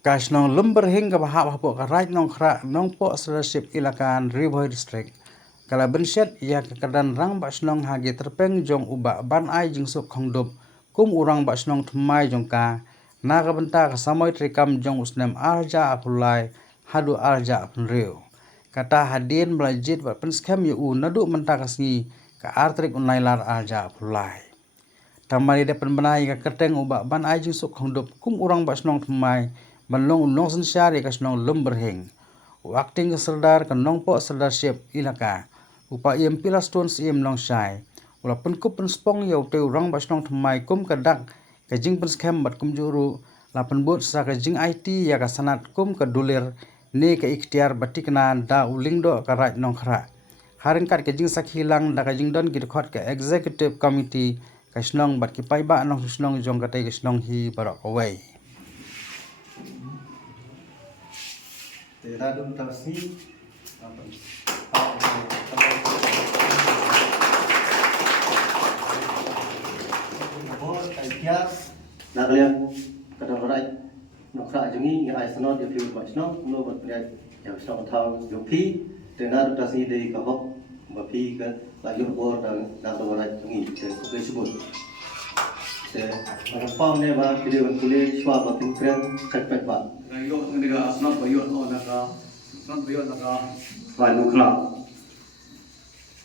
Kash nong lumber hing ka bahap hapo ka right nong kra nong po leadership ilakan Riverview District. Kala benset ya kekedan rang bas nong hagi terpeng jong uba ban ai jing suk khongdup kum urang bas nong thmai jong ka na ka benta ka samoy trikam jong usnem arja apulai hadu arja apnriu. Kata hadin melajit ba penskem yu nadu menta kasni ka artrik unai lar arja apulai. Tamari de penbenai ka keteng uba ban ai jing suk khongdup kum urang bas nong thmai Balong unong sensyari kas nong lumberhing. Acting serdar kan nong po serdarship ilaka. Upa iem pilas tuan iem nong syai. Ula penkup penspong ya uteu rang bas nong thmai kum kadak ka jing penskem bat kum juru. La penbut sa ka jing IT ya ka sanat kum ka dulir ne ka ikhtiar batikna da uling do ka raj nong khra. Haring kat ka jing sak hilang da ka jing don gidkhot ka executive committee ka snong bat ki pai ba nong snong jong ka tai ka snong hi barok away. Tera dum tasi naklian kadang rai nakra jengi ya isnot ya fiu basno no bat ya ya sno thau yopi tera dum tasi dei ka hok bapi ka la yu bor dan na do rai jengi te ko ke subut te orang pam ne ba video kule shwa ba tin kren chat ba Rayo nega asnot bayo onaka asnot bayo onaka Rayu kla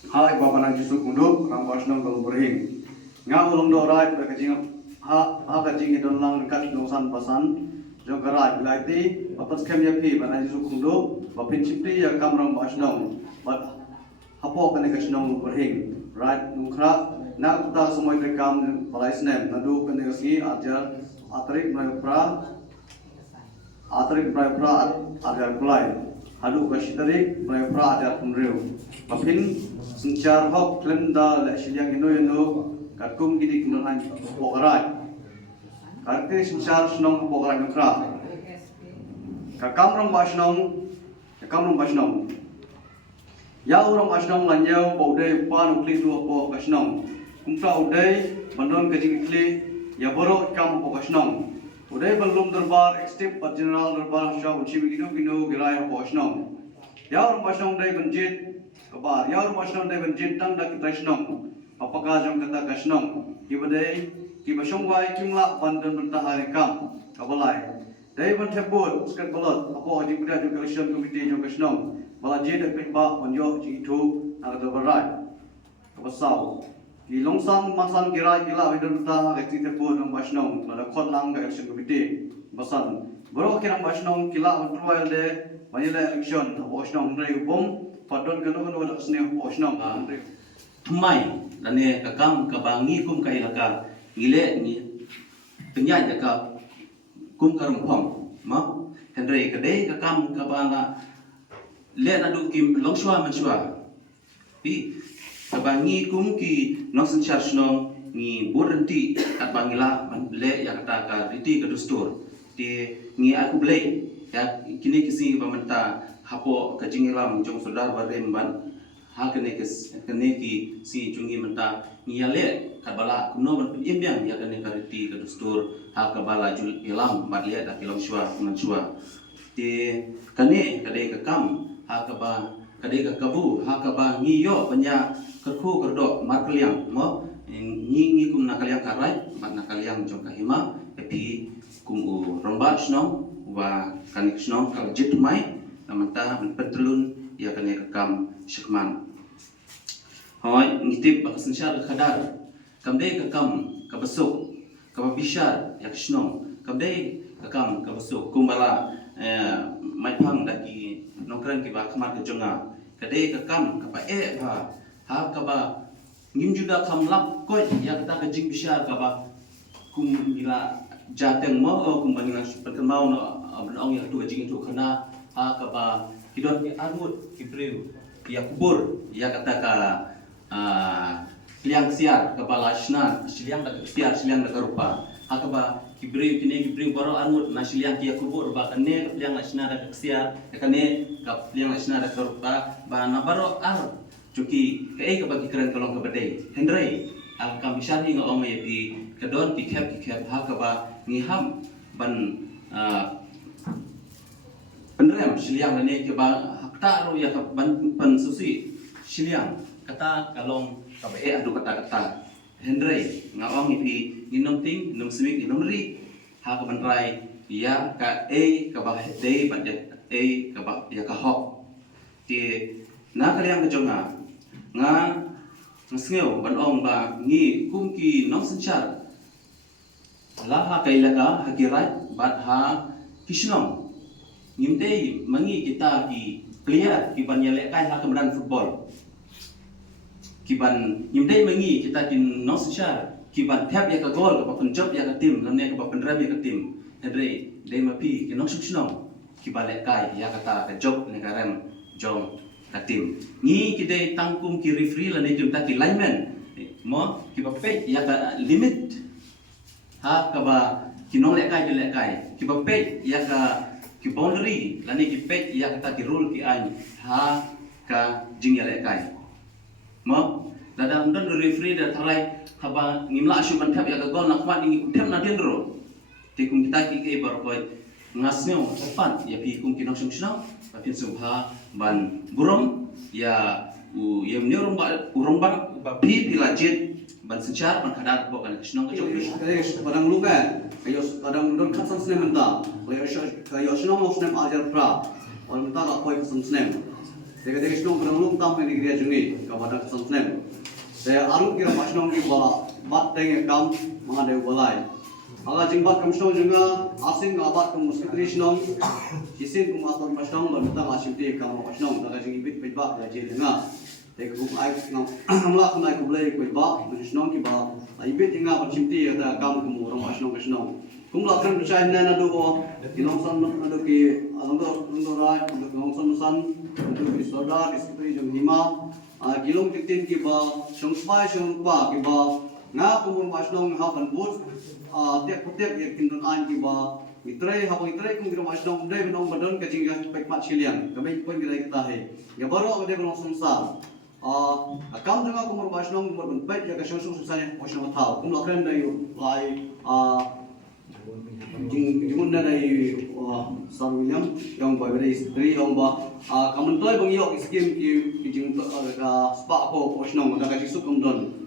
hai bapa nang jusuk mundur rang wasnong kalau berhing nga ulung do rai ba kajing ha kajing don lang dekat nosan pasan jong karai bilati bapas kem yapi ba nang jusuk mundur ba principli ya kamrang wasnong ba hapo kane kasnong berhing rai nungkra na ta semoy rekam balai snem nadu kane si ajar atrik pra Atrik pra ajar kulai hadu kasitarik pra ajar punreu papin sencar hok klenda le siang ino kakum gidik nonan pokarai karte sencar snong pokarai nukra kakamrong basnong ya urang basnong lanyau baude pan ukli dua po kasnong kumta udai bandon kajikli ya borok kam po kasnong Uday belum derbar ekstip pat general derbar syah uci begitu gerai bosnong. Yaur bosnong day benjit kabar. Yaur bosnong day benjit tang dak tresnong. Apakah jam kata kasnong? Kibadai kibasong wai kimla bandan bertahari kam kabalai. Day bentebut skat balot. Apa di budak juga election committee jong kasnong. Balajid dak pitba onyo itu nak derbarai. Kabasau. Di longsang masan gerai gila hidup kita lekti tepu nang basnong pada khot lang ga election committee basan bro kirang basnong kila trial de manila election basnong rei bom padon gano dak sne basnong Thumai lane kakam kabangi kum kai laka ngile ni penyai jaka kum karung phom ma hendrei kade kakam kabana le na du kim longshwa manshwa pi kabangi kum ki nosen charge ni borenti at bangila le ya kata ka riti ka dustur ti ni aku blei ya kini kisi pamenta hapo ka jingilam jong sodar barem ban ha kene ki si jungi menta ni ya le ka bala kuno ban imbiang ya kene ka riti ka dustur ha ka bala jul ilam bat le da kilom shwa manshwa ti kane kade ka kam ha ka ba kade ka kabu ha ka ba ngiyo panya kerku kerdok markeliang mo ngi kum nakaliang karai mat nakaliang jong kahima epi kum u romba snong wa kanik snong kal jit mai namanta petrulun ya kane kakam shikman hoy ngitip bakasensyar khadar kamde kakam kabasuk kababishar yak snong kamde kakam kabasuk kumbala mai phang daki nongkran ki ba khamar ke jonga kade kakam kapa ba ha kaba ngim juda kamlap koi ya kata ke jing bishar kaba kum bila jateng mo kum bangila perken mau no abnong ya tu jing tu khana ha kaba hidot ki armut ki breu ya kubur ya kata ka liang siar kaba lashna siliang da siar siliang da rupa ha kaba ki breu kine ki breu baro armut na siliang ki kubur ba kane liang lashna da siar kane ka liang lashna da rupa ba na baro ar Cuki kei ka bagi keren kolong ka badai hendrai al kam bisani nga ome pi kadon pi khep ha ka ba ni ham ban penrem siliang lani ke ba hakta ro ya ka ban susi siliang kata kalong ka ba adu kata Henry ngawang ipi ginom ting ginom swing ginom ri ha ka banrai ya ka ka ba de ba ka ba ya ka hok ti na kaliang ka jonga nga ngeu ban ong ba ngi kum ki nong senchar la ha kai la ka hakirat bat ha kishnong ngimte mangi kita ki clear ki ban yale kai ha kemudian football ki ban ngimte mangi kita ki nong senchar ki ban tap ya ka gol ka penjob ya ka tim lamne ka penrem ya ka tim hedre de ma pi ki nong shnong ki bale kai ya kata ka job ne karem jong katim ni kide tangkum ki referee la ne jum ta ki lineman mo ki ba pe ya ka limit ha ka ba ki nong le kai ki ba pe ya ka ki boundary la ne ki pe ya kata ki rule ki an ha ka jing ya le kai mo dadang don referee da thalai ka ba ngimla shu ban thap ya ka gol nak mat ni them na den ro ti kum kita ki ke bar koi ngasnyo tepat ya pi kum kinong sung patin subha ban burom ya yem ne urong ba pi pilajit ban sencar ban kadar bo kan kisnong ka jok Padang luka, kadang don kat sam snem menta, kayo shnong mo snem ajar pra, or menta ka koi sam snem. Deka shnong kadang luk tam ni gria jungi, ka padang sam snem. Saya arut kira masnong ki ba bat teng kam mga de balai. Aga jingbat kam shnong juga asin ga bat kam muskitri shnong, kisin kum aton masnong ban menta asim te kam masnong, daga jingi bit bit ba ga je denga. Dek buk ai ngam amla kunai kublai koi ba masnong ki ba ibit inga pachimti ada kam kumu orang masnong kasnong kumla kan percaya na do inong san ado ki along rai inong san ado ki soda diskri jong hima gilong titin ki ba sungspai sungpa ki ba nga kumu masnong ha kan but tek putek ye kin an ki ba itrai ha itrai kum giro masnong dai benong badon ka jinga pek mat chilian kami pun kita kita he ya baru ade benong sungsal kam dengan kumur masnong kumur benpet ya kasih susahnya masnong tahu kum lakren dari lai jimun dari Sir William yang dari istri yang kamen toy bang yok skim ki jing spa ko masnong da kasih sukum don